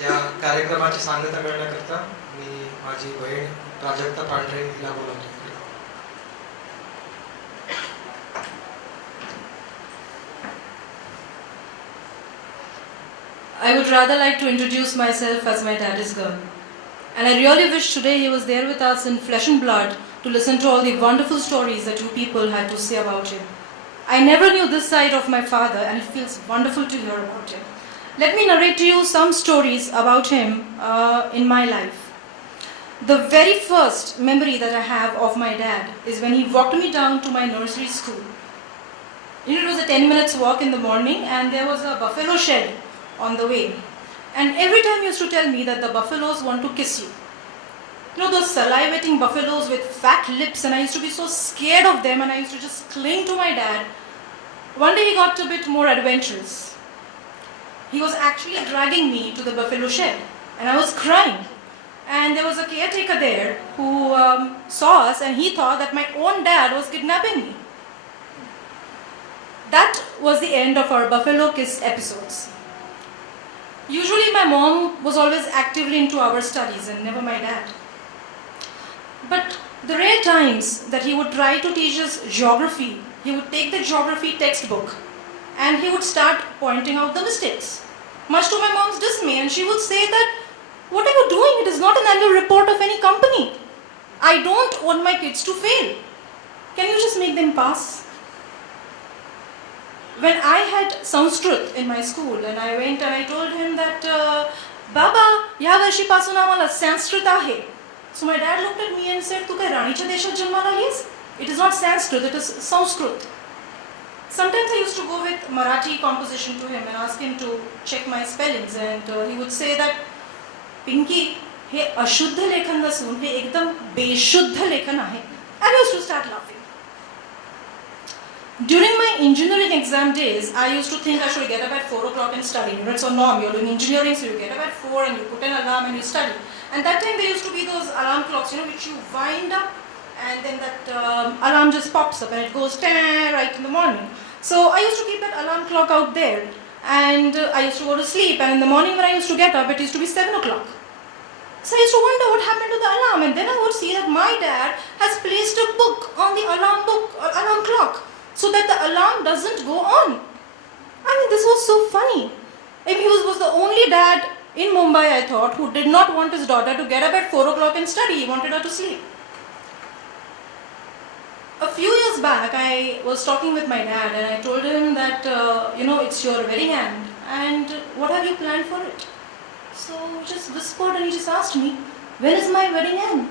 या कार्यक्रमाची सांगता करण्याकरता मी माझी बहीण प्राजक्ता पांढरे हिला बोलवतो. I would rather like to introduce myself as my daddy's girl. And I really wish today he was there with us in flesh and blood to listen to all the wonderful stories that you people had to say about him. I never knew this side of my father, and it feels wonderful to hear about him. Let me narrate to you some stories about him in my life. The very first memory that I have of my dad is when he walked me down to my nursery school. You know, it was a 10 minutes walk in the morning, and there was a buffalo shed on the way. And every time he used to tell me that the buffaloes want to kiss you. You know, those salivating buffaloes with fat lips, and I used to be so scared of them, and I used to just cling to my dad. One day he got a bit more adventurous. He was actually dragging me to the buffalo shed, and I was crying. And there was a caretaker there who saw us, and he thought that my own dad was kidnapping me. That was the end of our buffalo kiss episodes. Usually my mom was always actively into our studies and never my dad. But the rare times that he would try to teach us geography, he would take the geography textbook and he would start pointing out the mistakes. Much to my mom's dismay, and she would say that, "What are you doing? It is not an annual report of any company. I don't want my kids to fail. Can you just make them pass?" When I had Sanskrit in my school, and I went and I told him that, "Baba, या वर्षीपासून आम्हाला Sanskrit आहे." So my dad looked at me and said, "तू काय राणीच्या देशात जन्माला आलीस? It is not Sanskrit, it is Sanskrit." Sometimes I used to go with Marathi composition to him and ask him to check my spellings, and he would say that, "Pinky, हे अशुद्ध लेखन नसून हे एकदम बेशुद्ध लेखन आहे." And I used to start laughing. During my engineering exam days, I used to think I should get up at 4 o'clock and study. You know, it's a norm. You're doing engineering, so you get up at 4 and you put an alarm and you study. And that time there used to be those alarm clocks, you know, which you wind up and then that alarm just pops up and it goes right in the morning. So I used to keep that alarm clock out there, and I used to go to sleep. And in the morning when I used to get up, it used to be 7 o'clock. So I used to wonder what happened to the alarm, and then I would see that my dad has placed a book on the alarm clock, so that the alarm doesn't go on. I mean, this was so funny. I mean, he was the only dad in Mumbai, I thought, who did not want his daughter to get up at 4 o'clock and study. He wanted her to sleep. A few years back, I was talking with my dad and I told him that, you know, it's your wedding and what have you planned for it? So he just whispered and he just asked me, "When is my wedding end?"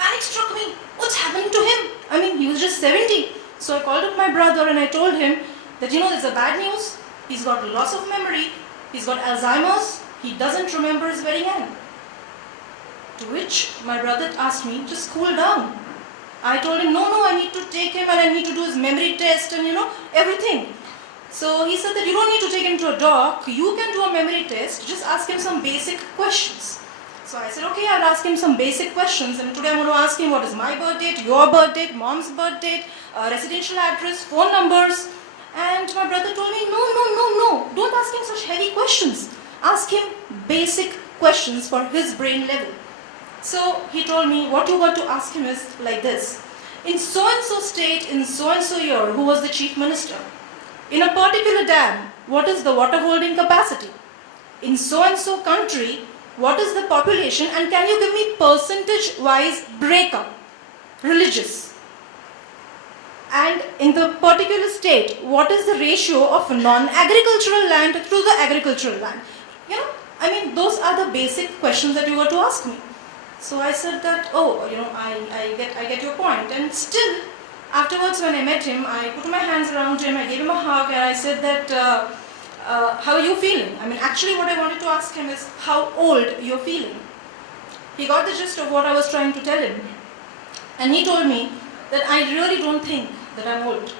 Panic struck me. What's happening to him? I mean, he was just 70. So I called up my brother and I told him that, you know, there's a bad news. He's got loss of memory. He's got Alzheimer's. He doesn't remember his wedding end. To which my brother asked me, "Just cool down." I told him, no, I need to take him and I need to do his memory test and, you know, everything. So he said that you don't need to take him to a doc. You can do a memory test. Just ask him some basic questions. So I said, okay, I'll ask him some basic questions, and today I'm going to ask him what is my birth date, your birth date, mom's birth date, residential address, phone numbers. And my brother told me, no, don't ask him such heavy questions. Ask him basic questions for his brain level. So he told me, what you got to ask him is like this: in so-and-so state, in so-and-so year, who was the chief minister? In a particular dam, what is the water holding capacity? In so-and-so country, what is the population, and can you give me percentage-wise breakup, religious? And in the particular state, what is the ratio of non-agricultural land to the agricultural land? You know, I mean, those are the basic questions that you were to ask me. So I said that, oh, you know, I get your point. And still, afterwards when I met him, I put my hands around him, I gave him a hug, and I said that, how are you feeling? I mean, actually what I wanted to ask him is how old you're feeling. He got the gist of what I was trying to tell him. And he told me that I really don't think that I'm old.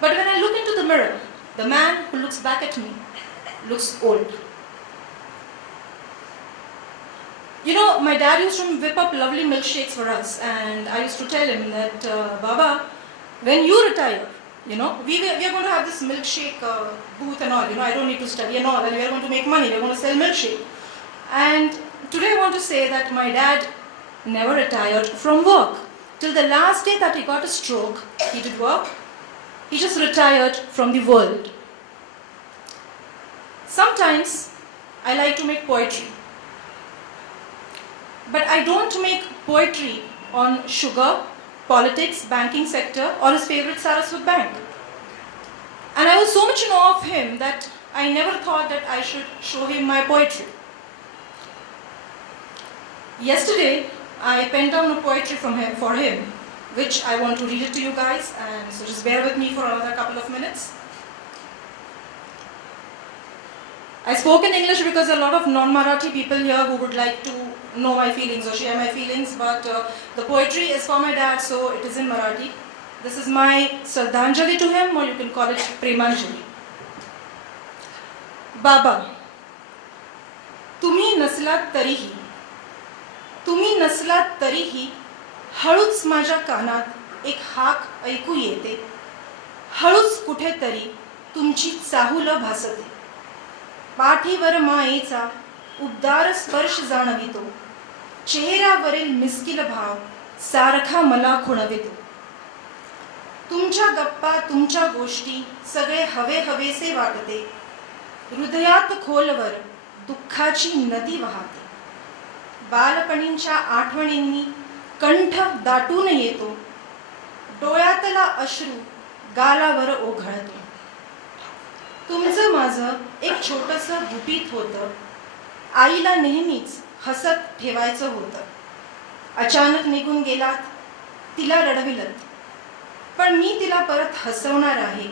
But when I look into the mirror, the man who looks back at me looks old. You know, my dad used to whip up lovely milkshakes for us, and I used to tell him that, "Baba, when you retire, you know, we are going to have this milkshake booth and all, you know, I don't need to study and all, and we are going to make money, we are going to sell milkshake." And today I want to say that my dad never retired from work. Till the last day that he got a stroke, he did work. He just retired from the world. Sometimes I like to make poetry. But I don't make poetry on sugar, politics, banking sector, or his favorite Saraswat Bank. And I was so much in awe of him that I never thought that I should show him my poetry. Yesterday, I penned down a poetry for him, which I want to read it to you guys, and so just bear with me for another couple of minutes. I spoke in English because a lot of non-Marathi people here who would like to know my feelings or share my feelings, but the poetry is for my dad, so it is in Marathi. This is my Shraddhanjali to him, or you can call it Premanjali. Baba, तुम्ही नसलात तरीही हळूच माझ्या कानात एक हाक ऐकू येते. हळूच कुठेतरी तुमची चाहूल भासते. पाठीवर मायेचा उबदार स्पर्श जाणवितो. चेहऱ्यावरील मिस्किल भाव सारखा मला खुणवितो. तुमच्या गप्पा तुमच्या गोष्टी सगळे हवे हवेसे वाटते. हृदयात खोलवर दुःखाची नदी वाहते. बालपणींच्या आठवणींनी कंठ दाटून येतो. डोळ्यातला अश्रू गालावर ओघळतो. तुमचं माझं एक छोटंसं गुपित होतं. आईला नेहमीच हसत ठेवायचं होतं. अचानक निघून गेलात, तिला रडविलत, पण मी तिला परत हसवणार आहे.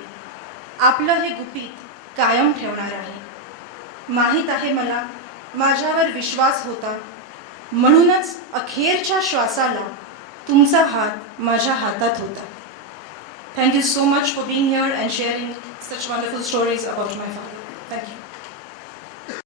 आपलं हे गुपित कायम ठेवणार आहे. माहीत आहे मला माझ्यावर विश्वास होता, म्हणूनच अखेरच्या श्वासाला तुमचा हात माझ्या हातात होता. Thank you so much for being here and sharing such wonderful stories about my father. Thank you.